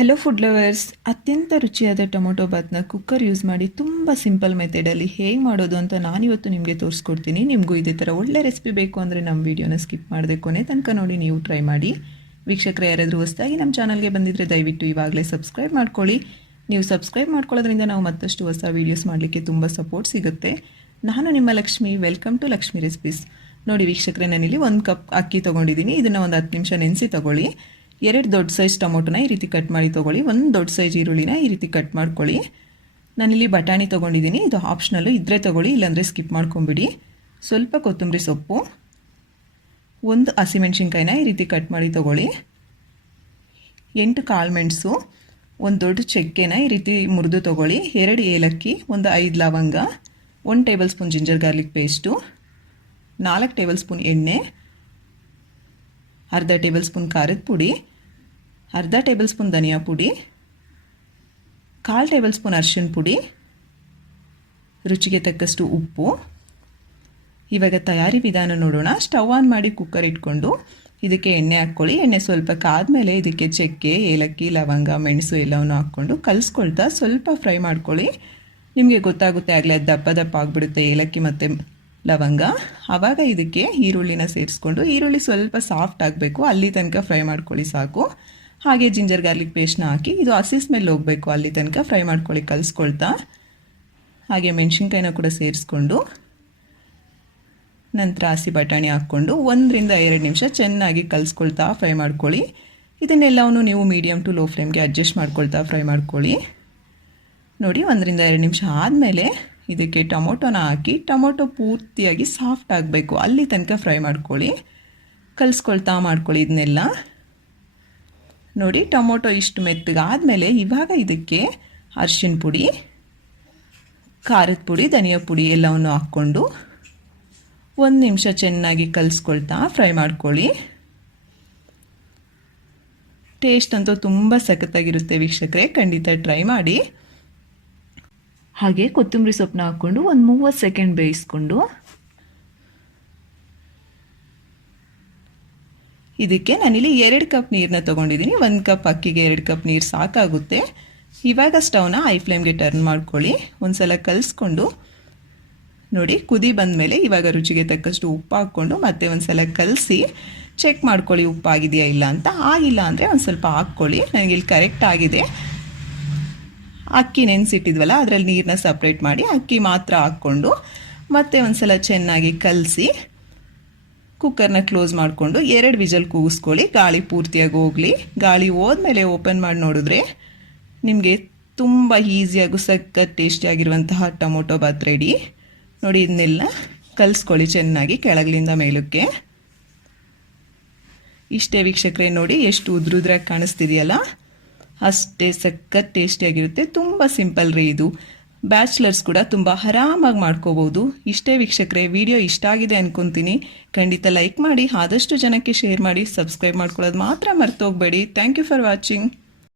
Hello food lovers, ಅತ್ಯಂತ ರುಚಿಯಾದ tomato ಬಾತ್ನ cooker use ಮಾಡಿ ತುಂಬ ಸಿಂಪಲ್ ಮೆಥಡಲ್ಲಿ ಹೇಗೆ ಮಾಡೋದು ಅಂತ ನಾನಿವತ್ತು ನಿಮಗೆ ತೋರಿಸ್ಕೊಡ್ತೀನಿ. ನಿಮಗೂ ಇದೇ ಥರ ಒಳ್ಳೆ ರೆಸಿಪಿ ಬೇಕು ಅಂದರೆ ನಮ್ಮ ವೀಡಿಯೋನ ಸ್ಕಿಪ್ ಮಾಡದೆ ಕೊನೆ ತನಕ ನೋಡಿ ನೀವು ಟ್ರೈ ಮಾಡಿ. ವೀಕ್ಷಕರು ಯಾರಾದರೂ ಹೊಸದಾಗಿ ನಮ್ಮ ಚಾನಲ್ಗೆ ಬಂದಿದ್ದರೆ ದಯವಿಟ್ಟು ಇವಾಗಲೇ ಸಬ್ಸ್ಕ್ರೈಬ್ ಮಾಡ್ಕೊಳ್ಳಿ. ನೀವು ಸಬ್ಸ್ಕ್ರೈಬ್ ಮಾಡ್ಕೊಳ್ಳೋದ್ರಿಂದ ನಾವು ಮತ್ತಷ್ಟು ಹೊಸ ವೀಡಿಯೋಸ್ ಮಾಡಲಿಕ್ಕೆ ತುಂಬ ಸಪೋರ್ಟ್ ಸಿಗುತ್ತೆ. ನಾನು ನಿಮ್ಮ Lakshmi, welcome to Lakshmi recipes. ನೋಡಿ ವೀಕ್ಷಕರೇ, ನಾನಿಲ್ಲಿ 1 ಕಪ್ ಅಕ್ಕಿ ತೊಗೊಂಡಿದ್ದೀನಿ. ಇದನ್ನು ಒಂದು 10 ನಿಮಿಷ ನೆನೆಸಿ ತೊಗೊಳ್ಳಿ. 2 ದೊಡ್ಡ ಸೈಜ್ ಟೊಮೊಟೊನ ಈ ರೀತಿ ಕಟ್ ಮಾಡಿ ತೊಗೊಳ್ಳಿ. 1 ದೊಡ್ಡ ಸೈಜ್ ಈರುಳ್ಳಿನ ಈ ರೀತಿ ಕಟ್ ಮಾಡ್ಕೊಳ್ಳಿ. ನಾನಿಲ್ಲಿ ಬಟಾಣಿ ತೊಗೊಂಡಿದ್ದೀನಿ. ಇದು ಆಪ್ಷನಲ್ಲು, ಇದ್ದರೆ ತೊಗೊಳ್ಳಿ, ಇಲ್ಲಾಂದರೆ ಸ್ಕಿಪ್ ಮಾಡ್ಕೊಂಬಿಡಿ. ಸ್ವಲ್ಪ ಕೊತ್ತಂಬರಿ ಸೊಪ್ಪು, 1 ಹಸಿಮೆಣ್ಸಿನ್ಕಾಯಿನ ಈ ರೀತಿ ಕಟ್ ಮಾಡಿ ತೊಗೊಳ್ಳಿ. 8 ಕಾಳುಮೆಣಸು, 1 ದೊಡ್ಡ ಚಕ್ಕೆನ ಈ ರೀತಿ ಮುರಿದು ತೊಗೊಳ್ಳಿ. 2 ಏಲಕ್ಕಿ, 1 5 ಲವಂಗ, 1 table spoon ginger garlic paste, 4 table spoon ಎಣ್ಣೆ, ಅರ್ಧ ಟೇಬಲ್ ಸ್ಪೂನ್ ಖಾರದ ಪುಡಿ, ಅರ್ಧ ಟೇಬಲ್ ಸ್ಪೂನ್ ಧನಿಯಾ ಪುಡಿ, 1/4 ಟೇಬಲ್ ಸ್ಪೂನ್ ಅರಿಶಿನ ಪುಡಿ, ರುಚಿಗೆ ತಕ್ಕಷ್ಟು ಉಪ್ಪು. ಇವಾಗ ತಯಾರಿ ವಿಧಾನ ನೋಡೋಣ. ಸ್ಟವ್ ಆನ್ ಮಾಡಿ ಕುಕ್ಕರ್ ಇಟ್ಕೊಂಡು ಇದಕ್ಕೆ ಎಣ್ಣೆ ಹಾಕ್ಕೊಳ್ಳಿ. ಎಣ್ಣೆ ಸ್ವಲ್ಪ ಕಾದ್ಮೇಲೆ ಇದಕ್ಕೆ ಚಕ್ಕೆ, ಏಲಕ್ಕಿ, ಲವಂಗ, ಮೆಣಸು ಎಲ್ಲವನ್ನು ಹಾಕ್ಕೊಂಡು ಕಲಿಸ್ಕೊಳ್ತಾ ಸ್ವಲ್ಪ ಫ್ರೈ ಮಾಡ್ಕೊಳ್ಳಿ. ನಿಮಗೆ ಗೊತ್ತಾಗುತ್ತೆ ಆಗಲೇ ದಪ್ಪ ದಪ್ಪ ಆಗಿಬಿಡುತ್ತೆ ಏಲಕ್ಕಿ ಮತ್ತು ಲವಂಗ. ಆವಾಗ ಇದಕ್ಕೆ ಈರುಳ್ಳಿನ ಸೇರಿಸ್ಕೊಂಡು, ಈರುಳ್ಳಿ ಸ್ವಲ್ಪ ಸಾಫ್ಟ್ ಆಗಬೇಕು, ಅಲ್ಲಿ ತನಕ ಫ್ರೈ ಮಾಡ್ಕೊಳ್ಳಿ ಸಾಕು. ಹಾಗೆ ಜಿಂಜರ್ ಗಾರ್ಲಿಕ್ ಪೇಸ್ಟ್ನ ಹಾಕಿ ಇದು ಹಸಿ ಸ್ಮೆಲ್ ಹೋಗಬೇಕು, ಅಲ್ಲಿ ತನಕ ಫ್ರೈ ಮಾಡ್ಕೊಳ್ಳಿ ಕಲಿಸ್ಕೊಳ್ತಾ. ಹಾಗೆ ಮೆಣಸಿನ್ಕಾಯಿನ ಕೂಡ ಸೇರಿಸ್ಕೊಂಡು ನಂತರ ಹಸಿ ಬಟಾಣಿ ಹಾಕ್ಕೊಂಡು 1 ರಿಂದ 2 ನಿಮಿಷ ಚೆನ್ನಾಗಿ ಕಲಿಸ್ಕೊಳ್ತಾ ಫ್ರೈ ಮಾಡ್ಕೊಳ್ಳಿ. ಇದನ್ನೆಲ್ಲವನ್ನು ನೀವು ಮೀಡಿಯಮ್ ಟು ಲೋ ಫ್ಲೇಮ್ಗೆ ಅಡ್ಜಸ್ಟ್ ಮಾಡ್ಕೊಳ್ತಾ ಫ್ರೈ ಮಾಡ್ಕೊಳ್ಳಿ. ನೋಡಿ, 1 ರಿಂದ 2 ನಿಮಿಷ ಆದಮೇಲೆ ಇದಕ್ಕೆ ಟೊಮೊಟೊನ ಹಾಕಿ, ಟೊಮೊಟೊ ಪೂರ್ತಿಯಾಗಿ ಸಾಫ್ಟ್ ಆಗಬೇಕು, ಅಲ್ಲಿ ತನಕ ಫ್ರೈ ಮಾಡ್ಕೊಳ್ಳಿ, ಕಲಿಸ್ಕೊಳ್ತಾ ಮಾಡ್ಕೊಳ್ಳಿ ಇದನ್ನೆಲ್ಲ. ನೋಡಿ, ಟೊಮೊಟೊ ಇಷ್ಟು ಮೆತ್ತಗಾದಮೇಲೆ ಇವಾಗ ಇದಕ್ಕೆ ಅರಿಶಿನ ಪುಡಿ, ಖಾರದ ಪುಡಿ, ಧನಿಯಾ ಪುಡಿ ಎಲ್ಲವನ್ನು ಹಾಕ್ಕೊಂಡು 1 ನಿಮಿಷ ಚೆನ್ನಾಗಿ ಕಲಿಸ್ಕೊಳ್ತಾ ಫ್ರೈ ಮಾಡ್ಕೊಳ್ಳಿ. ಟೇಸ್ಟ್ ಅಂತೂ ತುಂಬ ಸಖತ್ತಾಗಿರುತ್ತೆ ವೀಕ್ಷಕರೇ, ಖಂಡಿತ ಟ್ರೈ ಮಾಡಿ. ಹಾಗೆ ಕೊತ್ತಂಬರಿ ಸೊಪ್ಪನ್ನ ಹಾಕ್ಕೊಂಡು 30 ಸೆಕೆಂಡ್ ಬೇಯಿಸ್ಕೊಂಡು ಇದಕ್ಕೆ ನಾನಿಲ್ಲಿ 2 ಕಪ್ ನೀರನ್ನ ತೊಗೊಂಡಿದ್ದೀನಿ. 1 ಕಪ್ ಅಕ್ಕಿಗೆ 2 ಕಪ್ ನೀರು ಸಾಕಾಗುತ್ತೆ. ಇವಾಗ ಸ್ಟವ್ನ ಹೈ ಫ್ಲೇಮ್ಗೆ ಟರ್ನ್ ಮಾಡ್ಕೊಳ್ಳಿ. ಒಂದು ಸಲ ಕಲಿಸ್ಕೊಂಡು ನೋಡಿ, ಕುದಿ ಬಂದಮೇಲೆ ಇವಾಗ ರುಚಿಗೆ ತಕ್ಕಷ್ಟು ಉಪ್ಪು ಹಾಕ್ಕೊಂಡು ಮತ್ತೆ ಒಂದು ಸಲ ಕಲಸಿ ಚೆಕ್ ಮಾಡ್ಕೊಳ್ಳಿ ಉಪ್ಪಾಗಿದೆಯಾ ಇಲ್ಲ ಅಂತ. ಆಗಿಲ್ಲ ಅಂದರೆ ಒಂದು ಸ್ವಲ್ಪ ಹಾಕ್ಕೊಳ್ಳಿ. ನನಗಿಲ್ಲಿ ಕರೆಕ್ಟ್ ಆಗಿದೆ. ಅಕ್ಕಿ ನೆನೆಸಿಟ್ಟಿದ್ವಲ್ಲ ಅದರಲ್ಲಿ ನೀರನ್ನ ಸಪ್ರೇಟ್ ಮಾಡಿ ಅಕ್ಕಿ ಮಾತ್ರ ಹಾಕ್ಕೊಂಡು ಮತ್ತೆ ಒಂದು ಸಲ ಚೆನ್ನಾಗಿ ಕಲಸಿ ಕುಕ್ಕರ್ನ ಕ್ಲೋಸ್ ಮಾಡಿಕೊಂಡು 2 ವಿಜಲ್ ಕೂಗಿಸ್ಕೊಳ್ಳಿ. ಗಾಳಿ ಪೂರ್ತಿಯಾಗಿ ಹೋಗಲಿ. ಗಾಳಿ ಹೋದ್ಮೇಲೆ ಓಪನ್ ಮಾಡಿ ನೋಡಿದ್ರೆ ನಿಮಗೆ ತುಂಬ ಈಸಿಯಾಗೂ ಸಖತ್ ಟೇಸ್ಟಿಯಾಗಿರುವಂತಹ ಟೊಮೊಟೊ ಬಾತ್ ರೆಡಿ. ನೋಡಿ, ಇದನ್ನೆಲ್ಲ ಕಲಿಸ್ಕೊಳ್ಳಿ ಚೆನ್ನಾಗಿ ಕೆಳಗಲಿಂದ ಮೇಲಕ್ಕೆ. ಇಷ್ಟೇ ವೀಕ್ಷಕರೇ, ನೋಡಿ ಎಷ್ಟು ಉದ್ರುದ್ರಾಗಿ ಕಾಣಿಸ್ತಿದೆಯಲ್ಲ, ಅಷ್ಟೇ ಸಖತ್ ಟೇಸ್ಟಿಯಾಗಿರುತ್ತೆ. ತುಂಬ ಸಿಂಪಲ್ ರೀ ಇದು. ಬ್ಯಾಚುಲರ್ಸ್ ಕೂಡ ತುಂಬ ಆರಾಮಾಗಿ ಮಾಡ್ಕೋಬೋದು. ಇಷ್ಟೇ ವೀಕ್ಷಕರೇ, ವಿಡಿಯೋ ಇಷ್ಟ ಆಗಿದೆ ಅನ್ಕೊತೀನಿ. ಖಂಡಿತ ಲೈಕ್ ಮಾಡಿ, ಆದಷ್ಟು ಜನಕ್ಕೆ ಶೇರ್ ಮಾಡಿ, ಸಬ್ಸ್ಕ್ರೈಬ್ ಮಾಡ್ಕೊಳ್ಳೋದು ಮಾತ್ರ ಮರ್ತೋಗ್ಬೇಡಿ. Thank you for watching.